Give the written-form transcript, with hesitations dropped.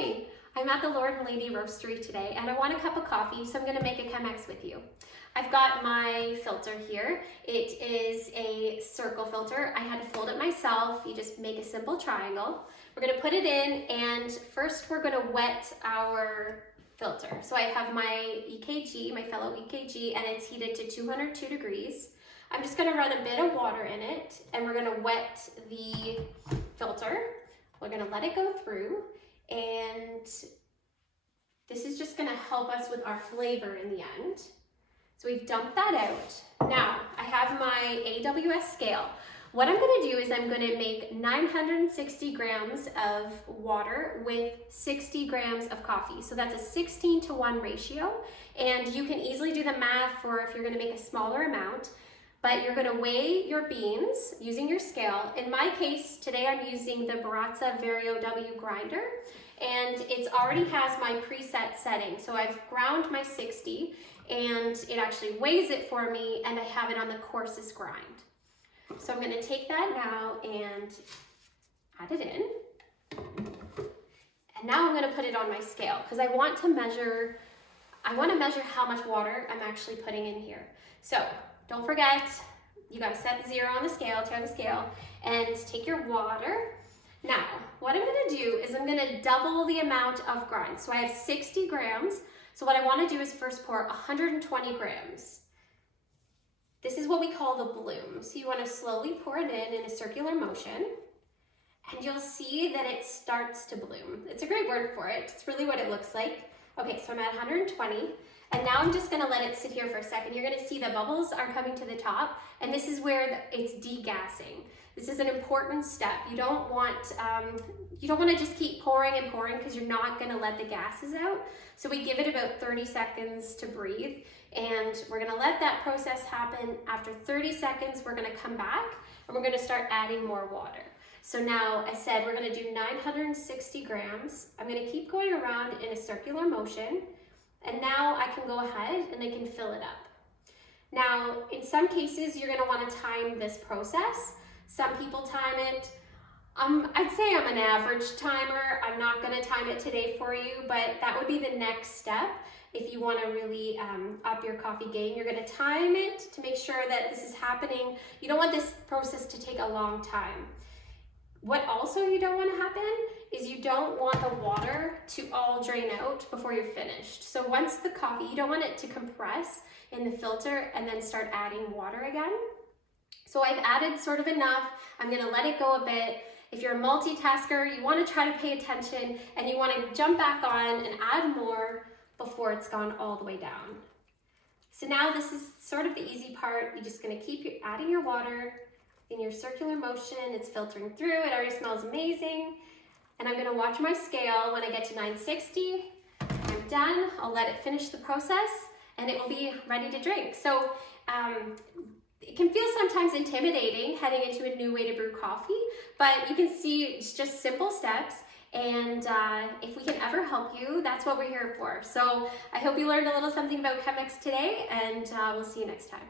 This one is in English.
Hi, I'm at the Lord and Lady Roastery today and I want a cup of coffee, so I'm going to make a CHEMEX with you. I've got my filter here. It is a circle filter. I had to fold it myself. You just make a simple triangle. We're going to put it in, and first we're going to wet our filter. So I have my EKG, my fellow EKG, and it's heated to 202 degrees. I'm just going to run a bit of water in it, and we're going to wet the filter. We're going to let it go through, and this is just going to help us with our flavor in the end. So we've dumped that out. Now I have my AWS scale. What I'm going to do is I'm going to make 960 grams of water with 60 grams of coffee. So that's a 16:1 ratio, and you can easily do the math for if you're going to make a smaller amount. But you're going to weigh your beans using your scale. In my case, today I'm using the barraza vario W grinder, and it already has my preset setting. So I've ground my 60, and it actually weighs it for me, and I have it on the coarsest grind. So I'm going to take that now and add it in. And now I'm going to put it on my scale because I want to measure how much water I'm actually putting in here. So don't forget, you got to set the 0 on the scale, turn the scale, and take your water. Now, what I'm going to do is I'm going to double the amount of grind. So I have 60 grams. So what I want to do is first pour 120 grams. This is what we call the bloom. So you want to slowly pour it in a circular motion, and you'll see that it starts to bloom. It's a great word for it. It's really what it looks like. Okay, so I'm at 120. And now I'm just going to let it sit here for a second. You're going to see the bubbles are coming to the top, and this is where it's degassing. This is an important step. You don't want to just keep pouring and pouring because you're not going to let the gases out. So we give it about 30 seconds to breathe, and we're going to let that process happen. After 30 seconds, we're going to come back and we're going to start adding more water. So now I said we're going to do 960 grams. I'm going to keep going around in a circular motion. And now I can go ahead and I can fill it up. Now, in some cases, you're going to want to time this process. Some people time it. I'd say I'm an average timer. I'm not going to time it today for you, but that would be the next step. If you want to really up your coffee game, you're going to time it to make sure that this is happening. You don't want this process to take a long time. What also you don't want to happen is you don't want the water to all drain out before you're finished. So once the coffee, you don't want it to compress in the filter and then start adding water again. So I've added sort of enough. I'm going to let it go a bit. If you're a multitasker, you want to try to pay attention, and you want to jump back on and add more before it's gone all the way down. So now this is sort of the easy part. You're just going to keep adding your water in your circular motion. It's filtering through. It already smells amazing. And I'm going to watch my scale. When I get to 960, I'm done. I'll let it finish the process, and it will be ready to drink. So it can feel sometimes intimidating heading into a new way to brew coffee, but you can see it's just simple steps. And if we can ever help you, that's what we're here for. So I hope you learned a little something about CHEMEX today, and we'll see you next time.